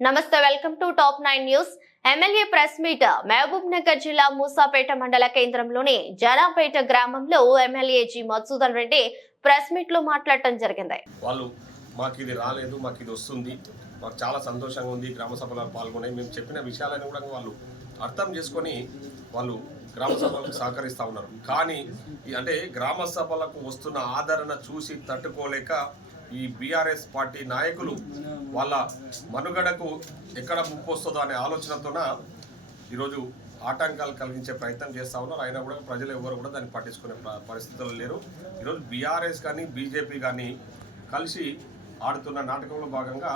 నమస్తే welcome to top nine news. MLA press meet Mahabubnagar జిల్లా మూసాపేట మండల కేంద్రంలోని జనాపేట గ్రామంలో MLA G. Madhusudan Reddy press మీట్లో మాట్లాడటం జరిగింది. వాళ్ళు మాకు ఇది రాలేదు మాకు ఇది వస్తుంది మాకు చాలా సంతోషంగా ఉంది గ్రామ సభలో పాల్గొనే మేము చెప్పిన విషయాలను కూడా వాళ్ళు అర్థం చేసుకొని వాళ్ళు గ్రామ సభలకు సహకరిస్తూ ఉన్నారు. కానీ అంటే గ్రామ సభలకు వస్తున్న ఆదరణ చూసి తట్టుకోలేక ఈ బీఆర్ఎస్ పార్టీ నాయకులు వాళ్ళ మనుగడకు ఎక్కడ ముప్పు వస్తుందో అనే ఆలోచనతోన ఈరోజు ఆటంకాలు కలిగించే ప్రయత్నం చేస్తూ ఉన్నారు. అయినా కూడా ప్రజలు ఎవరు కూడా దాన్ని పట్టించుకునే పరిస్థితుల్లో లేరు. ఈరోజు బీఆర్ఎస్ కానీ బీజేపీ కానీ కలిసి ఆడుతున్న నాటకంలో భాగంగా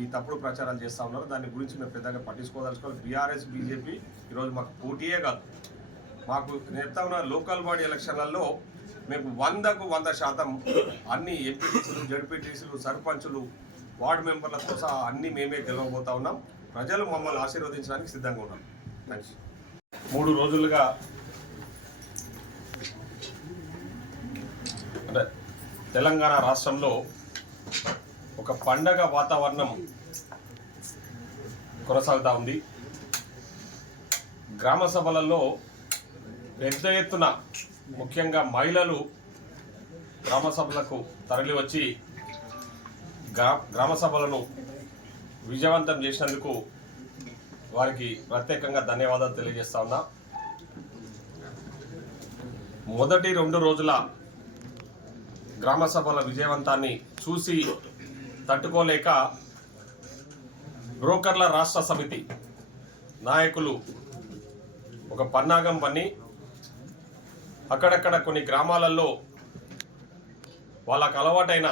ఈ తప్పుడు ప్రచారాలు చేస్తూ ఉన్నారు. దాని గురించి మేము పెద్దగా పట్టించుకోదలుచుకోవాలి బీఆర్ఎస్ బీజేపీ ఈరోజు మాకు పోటీయే కాదు. మాకు నేను చెప్తా ఉన్న లోకల్ బాడీ ఎలక్షన్లలో మేము వందకు వంద శాతం అన్ని ఎంపీటీసీలు జడ్పీటీసీలు సర్పంచులు వార్డు మెంబర్లతో సహా అన్ని మేమే గెలవబోతా ఉన్నాం. ప్రజలు మమ్మల్ని ఆశీర్వదించడానికి సిద్ధంగా ఉన్నాం. థ్యాంక్స్ మూడు రోజులుగా అంటే తెలంగాణ రాష్ట్రంలో ఒక పండగ వాతావరణం కొనసాగుతూ ఉంది. గ్రామ సభలలో పెద్ద ఎత్తున ముఖ్యంగా మహిళలు గ్రామ సభలకు గ్రా గ్రామ సభలను విజయవంతం చేసినందుకు వారికి ప్రత్యేకంగా ధన్యవాదాలు తెలియజేస్తా ఉన్నా. మొదటి రెండు రోజుల గ్రామ సభల విజయవంతాన్ని చూసి తట్టుకోలేక బ్రోకర్ల రాష్ట్ర సమితి నాయకులు ఒక పన్నాగం పని అక్కడక్కడ కొన్ని గ్రామాలలో వాళ్ళకు అలవాటైన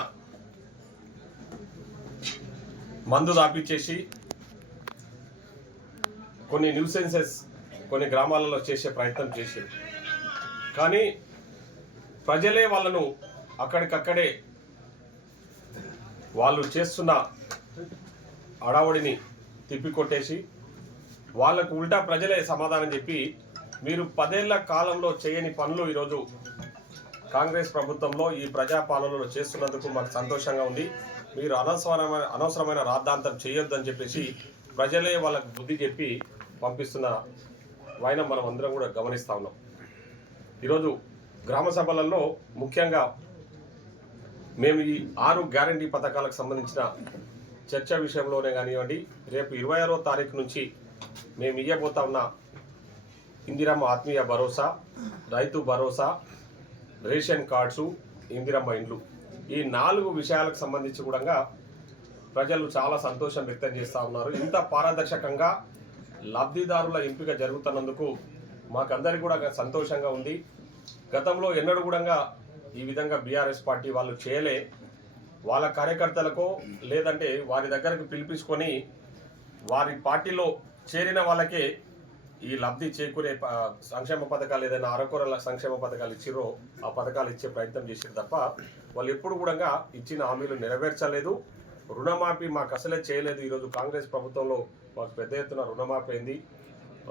మందు దాపిచ్చేసి కొన్ని న్యూసెన్సెస్ కొన్ని గ్రామాలలో చేసే ప్రయత్నం చేశారు కానీ ప్రజలే వాళ్ళను అక్కడికక్కడే వాళ్ళు చేస్తున్న అడావుడిని తిప్పికొట్టేసి వాళ్ళకు ఉల్టా ప్రజలే సమాధానం చెప్పి మీరు పదేళ్ళ కాలంలో చేయని పనులు ఈరోజు కాంగ్రెస్ ప్రభుత్వంలో ఈ ప్రజాపాలనలో చేస్తున్నందుకు మాకు సంతోషంగా ఉంది. మీరు అనవసరమైన అనవసరమైన రాద్ధాంతం చేయొద్దని చెప్పేసి ప్రజలే వాళ్ళకు బుద్ధి చెప్పి పంపిస్తున్న వైనం మనం అందరం కూడా గమనిస్తా ఉన్నాం. ఈరోజు గ్రామ సభలలో ముఖ్యంగా మేము ఈ ఆరు గ్యారంటీ పథకాలకు సంబంధించిన చర్చ విషయంలోనే కానివ్వండి రేపు ఇరవై ఆరో తారీఖు నుంచి మేము ఇయ్యబోతా ఉన్న ఇందిరమ్మ ఆత్మీయ భరోసా రైతు భరోసా రేషన్ కార్డ్సు ఇందిరమ్మ ఇండ్లు. ఈ నాలుగు విషయాలకు సంబంధించి కూడా ప్రజలు చాలా సంతోషం వ్యక్తం చేస్తూ ఉన్నారు. ఇంత పారదర్శకంగా లబ్ధిదారుల ఎంపిక జరుగుతున్నందుకు మాకందరికీ కూడా సంతోషంగా ఉంది. గతంలో ఎన్నడూ కూడా ఈ విధంగా బీఆర్ఎస్ పార్టీ వాళ్ళు చేయలే. వాళ్ళ కార్యకర్తలకు లేదంటే వారి దగ్గరకు పిలిపించుకొని వారి పార్టీలో చేరిన వాళ్ళకే ఈ లబ్ధి చేకూరే ప- సంక్షేమ పథకాలు ఏదైనా అరకొర సంక్షేమ పథకాలు ఇచ్చిరో ఆ పథకాలు ఇచ్చే ప్రయత్నం చేశారు తప్ప వాళ్ళు ఎప్పుడు కూడా ఇచ్చిన హామీలు నెరవేర్చలేదు. రుణమాఫీ మాకు అసలే చేయలేదు. ఈరోజు కాంగ్రెస్ ప్రభుత్వంలో మాకు పెద్ద ఎత్తున రుణమాఫీ అయింది.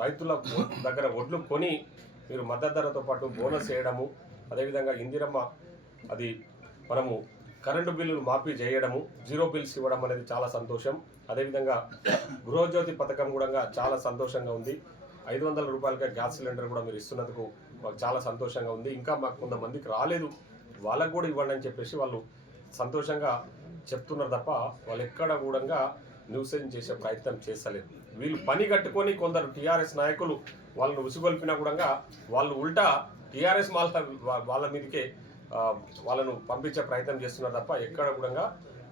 రైతుల దగ్గర ఒడ్లు కొని మీరు మద్దతు ధరతో పాటు బోనస్ వేయడము అదేవిధంగా ఇందిరమ్మ అది మనము కరెంటు బిల్లులు మాఫీ చేయడము జీరో బిల్స్ ఇవ్వడం అనేది చాలా సంతోషం. అదేవిధంగా గృహజ్యోతి పథకం కూడా చాలా సంతోషంగా ఉంది. ఐదు వందల రూపాయలకే గ్యాస్ సిలిండర్ కూడా మీరు ఇస్తున్నందుకు మాకు చాలా సంతోషంగా ఉంది. ఇంకా మాకు కొంతమందికి రాలేదు. వాళ్ళకు కూడా ఇవ్వండి అని చెప్పేసి వాళ్ళు సంతోషంగా చెప్తున్నారు తప్ప వాళ్ళు ఎక్కడ కూడా న్యూసెన్స్ చేసే ప్రయత్నం చేస్తలేదు. వీళ్ళు పని కట్టుకొని కొందరు టీఆర్ఎస్ నాయకులు వాళ్ళను ఉసుగొల్పినా కూడా వాళ్ళు ఉల్టా టీఆర్ఎస్ వాళ్ళ వాళ్ళ మీదకే వాళ్ళను పంపించే ప్రయత్నం చేస్తున్నారు తప్ప ఎక్కడ కూడా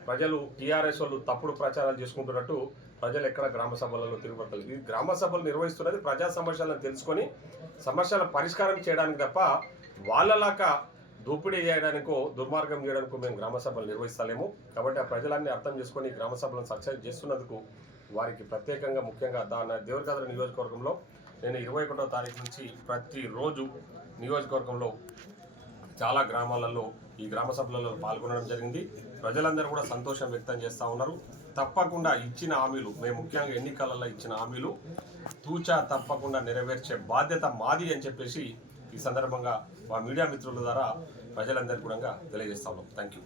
ప్రజలు టీఆర్ఎస్ వాళ్ళు తప్పుడు ప్రచారాలు చేసుకుంటున్నట్టు ప్రజలు ఎక్కడ గ్రామ సభలలో తిరుగుబడతారు ఈ గ్రామ సభలు నిర్వహిస్తున్నది ప్రజా సమస్యలను తెలుసుకొని సమస్యల పరిష్కారం చేయడానికి తప్ప వాళ్ళలాగా దోపిడీ చేయడానికో దుర్మార్గం చేయడానికో మేము గ్రామ సభలు నిర్వహిస్తలేము. కాబట్టి ఆ ప్రజలన్నీ అర్థం చేసుకొని గ్రామ సభలను సక్సెస్ చేస్తున్నందుకు వారికి ప్రత్యేకంగా ముఖ్యంగా దాని దేవరకద్ర నియోజకవర్గంలో నేను ఇరవై ఒకటో తారీఖు నుంచి ప్రతిరోజు నియోజకవర్గంలో చాలా గ్రామాలలో ఈ గ్రామ సభలలో పాల్గొనడం జరిగింది. ప్రజలందరూ కూడా సంతోషం వ్యక్తం చేస్తూ ఉన్నారు. తప్పకుండా ఇచ్చిన హామీలు మేము ముఖ్యంగా ఎన్నికలలో ఇచ్చిన హామీలు తూచా తప్పకుండా నెరవేర్చే బాధ్యత మాది అని చెప్పేసి ఈ సందర్భంగా మా మీడియా మిత్రుల ద్వారా ప్రజలందరికీ కూడా తెలియజేస్తా ఉన్నాం. Thank you